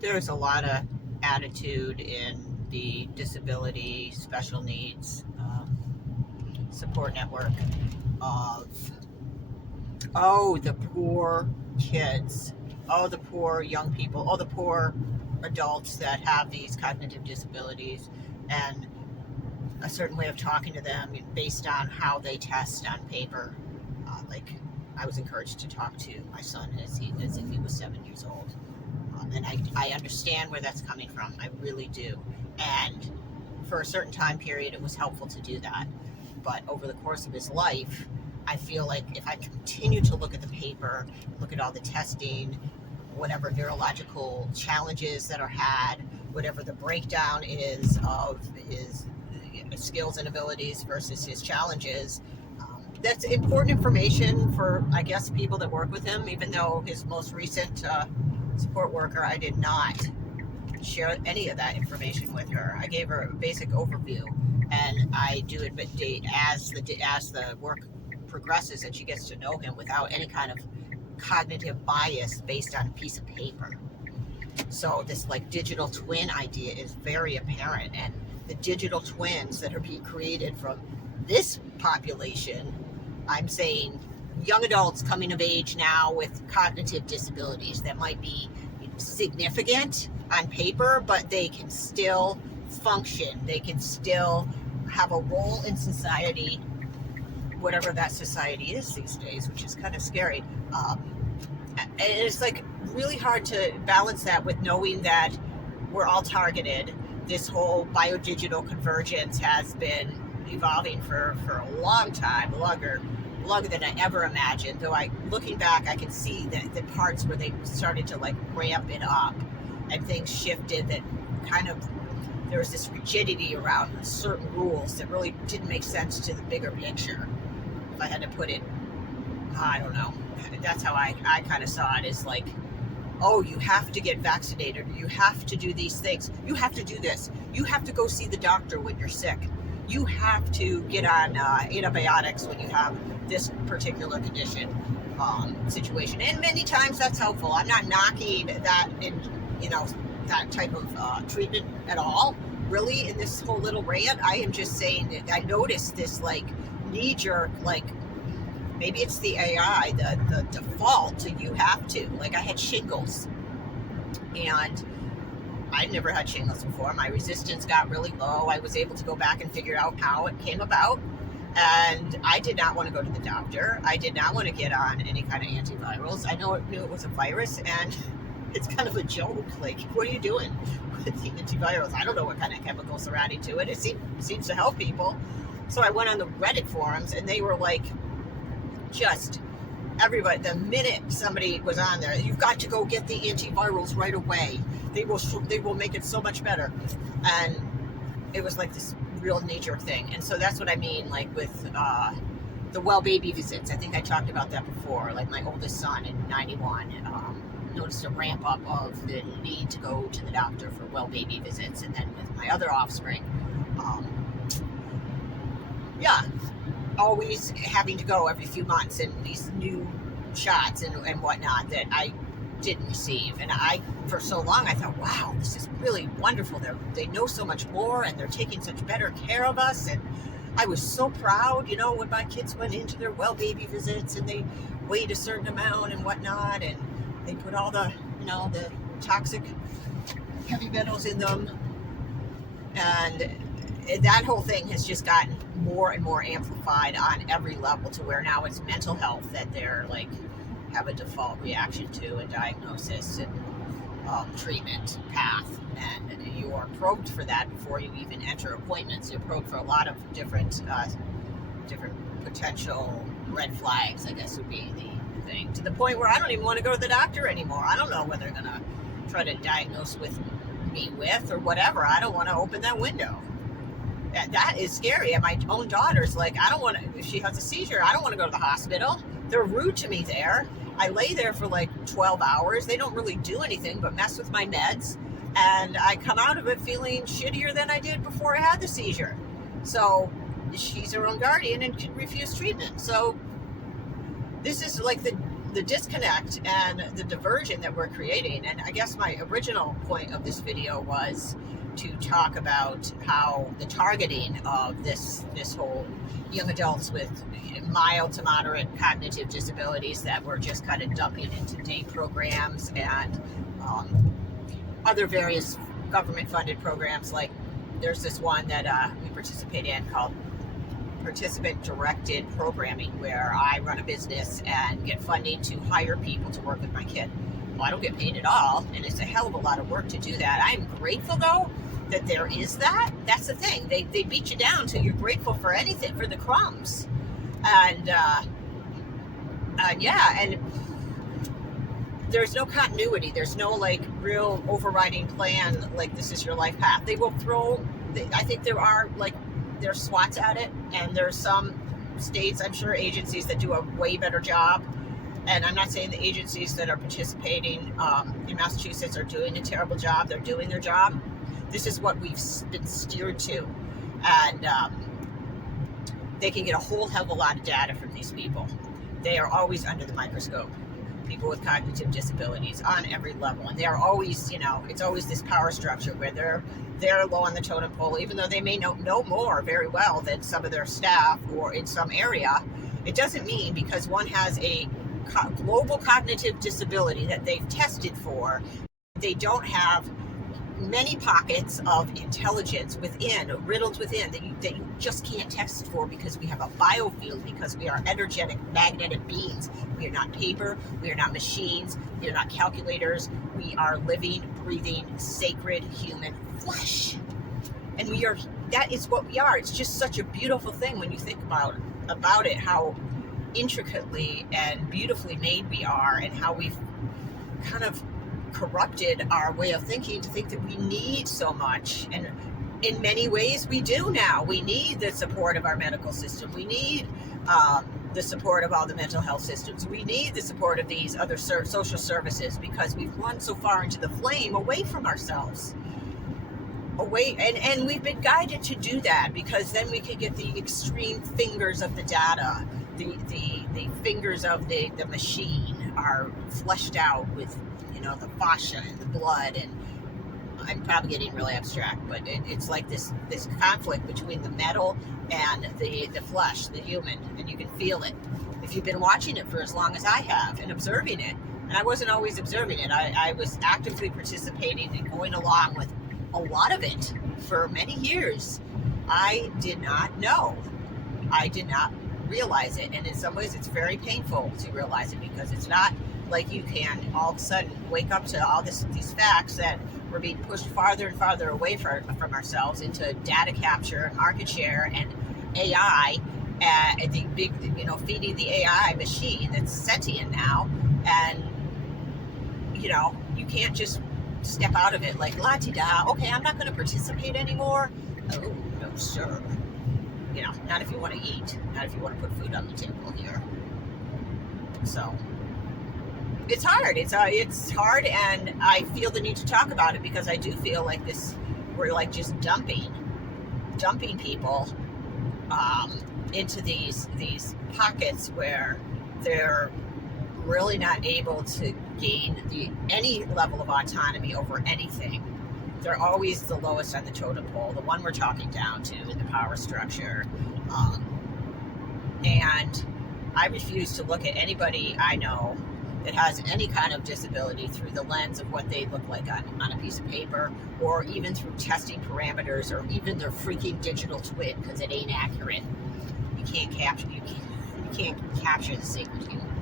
There's a lot of attitude in the disability special needs support network of, oh, the poor kids, oh, the poor young people, oh, the poor adults that have these cognitive disabilities, and a certain way of talking to them based on how they test on paper. Like, I was encouraged to talk to my son as if he was 7 years old. And I understand where that's coming from. I really do. And for a certain time period, it was helpful to do that. But over the course of his life, I feel like if I continue to look at the paper, look at all the testing, whatever neurological challenges that are had, whatever the breakdown is of his skills and abilities versus his challenges, that's important information for, I guess, people that work with him, even though his most recent support worker, I did not share any of that information with her. I gave her a basic overview, and I do admit as the work progresses and she gets to know him without any kind of cognitive bias based on a piece of paper. So this like digital twin idea is very apparent, and the digital twins that are being created from this population, I'm saying young adults coming of age now with cognitive disabilities that might be significant on paper, but they can still function. They can still have a role in society, whatever that society is these days, which is kind of scary. And it's like really hard to balance that with knowing that we're all targeted. This whole biodigital convergence has been evolving for a long time, longer than I ever imagined. Though looking back, I can see that the parts where they started to like ramp it up and things shifted, that kind of there was this rigidity around certain rules that really didn't make sense to the bigger picture. If I had to put it, I don't know. That's how I kind of saw it, is like, oh, you have to get vaccinated, you have to do these things, you have to do this, you have to go see the doctor when you're sick, you have to get on antibiotics when you have this particular condition, situation. And many times that's helpful. I'm not knocking that in, that type of treatment at all, really, in this whole little rant. I am just saying that I noticed this like knee-jerk, like, maybe it's the AI, the default to you have to. Like, I had shingles, and I'd never had shingles before. My resistance got really low. I was able to go back and figure out how it came about. And I did not want to go to the doctor. I did not want to get on any kind of antivirals. I knew it was a virus, and it's kind of a joke. Like, what are you doing with the antivirals? I don't know what kind of chemicals they're adding to it. It seems to help people. So I went on the Reddit forums, and they were like, just everybody, the minute somebody was on there, you've got to go get the antivirals right away. They will make it so much better. And it was like this real knee-jerk thing. And so that's what I mean, like with the well baby visits. I think I talked about that before. Like my oldest son in 91 noticed a ramp up of the need to go to the doctor for well baby visits. And then with my other offspring, always having to go every few months, and these new shots and whatnot that I didn't receive. And for so long, I thought, wow, this is really wonderful. They know so much more, and they're taking such better care of us. And I was so proud, when my kids went into their well baby visits and they weighed a certain amount and whatnot, and they put all the, the toxic heavy metals in them. And that whole thing has just gotten more and more amplified on every level, to where now it's mental health that they're like have a default reaction to, and diagnosis and treatment path. And you are probed for that before you even enter appointments. You're probed for a lot of different potential red flags, I guess would be the thing, to the point where I don't even want to go to the doctor anymore. I don't know what they're gonna try to diagnose me with or whatever. I don't want to open that window. That is scary. And my own daughter's like, I don't want to, if she has a seizure, I don't want to go to the hospital. They're rude to me there. I lay there for like 12 hours. They don't really do anything but mess with my meds. And I come out of it feeling shittier than I did before I had the seizure. So she's her own guardian and can refuse treatment. So this is like the the disconnect and the diversion that we're creating. And I guess my original point of this video was to talk about how the targeting of this whole young adults with mild to moderate cognitive disabilities that we're just kind of dumping into day programs and other various government-funded programs. Like there's this one that we participate in called participant-directed programming, where I run a business and get funding to hire people to work with my kid. Well, I don't get paid at all, and it's a hell of a lot of work to do that. I'm grateful, though, that there is that. That's the thing. They beat you down till you're grateful for anything, for the crumbs. And there's no continuity. There's no like real overriding plan, like this is your life path. They will throw, I think there are like, there's SWATs at it, and there's some states, I'm sure, agencies that do a way better job. And I'm not saying the agencies that are participating in Massachusetts are doing a terrible job. They're doing their job. This is what we've been steered to. And they can get a whole hell of a lot of data from these people. They are always under the microscope. People with cognitive disabilities on every level. And they are always, you know, it's always this power structure where they're low on the totem pole, even though they may know more very well than some of their staff or in some area. It doesn't mean because one has a global cognitive disability that they've tested for, they don't have many pockets of intelligence within, riddled within, that you just can't test for, because we have a biofield, because we are energetic, magnetic beings. We are not paper, we are not machines, we are not calculators, we are living, breathing, sacred human flesh. And we are, that is what we are. It's just such a beautiful thing when you think about it, how intricately and beautifully made we are, and how we've kind of corrupted our way of thinking to think that we need so much. And in many ways we do now. We need the support of our medical system. We need the support of all the mental health systems. We need the support of these other social services, because we've run so far into the flame away from ourselves. And we've been guided to do that, because then we can get the extreme fingers of the data. The fingers of the machine are fleshed out with, you know, the fascia and the blood. And I'm probably getting really abstract, but it's like this conflict between the metal and the flesh, the human, and you can feel it. If you've been watching it for as long as I have and observing it, and I wasn't always observing it, I was actively participating and going along with a lot of it for many years. I did not know. I did not realize it. And in some ways it's very painful to realize it, because it's not like you can all of a sudden wake up to all these facts that we're being pushed farther and farther away from ourselves into data capture, market share, and AI, and the big, you know, feeding the AI machine that's sentient now. And, you know, you can't just step out of it like la-ti-da, okay, I'm not going to participate anymore. Oh, no, sir. You know, not if you want to eat, not if you want to put food on the table here. So it's hard. It's hard, and I feel the need to talk about it, because I do feel like we're like just dumping people into these pockets where they're really not able to gain any level of autonomy over anything. They're always the lowest on the totem pole, the one we're talking down to in the power structure. And I refuse to look at anybody I know that has any kind of disability through the lens of what they look like on a piece of paper, or even through testing parameters, or even their freaking digital twin, because it ain't accurate. You can't capture the sacred human.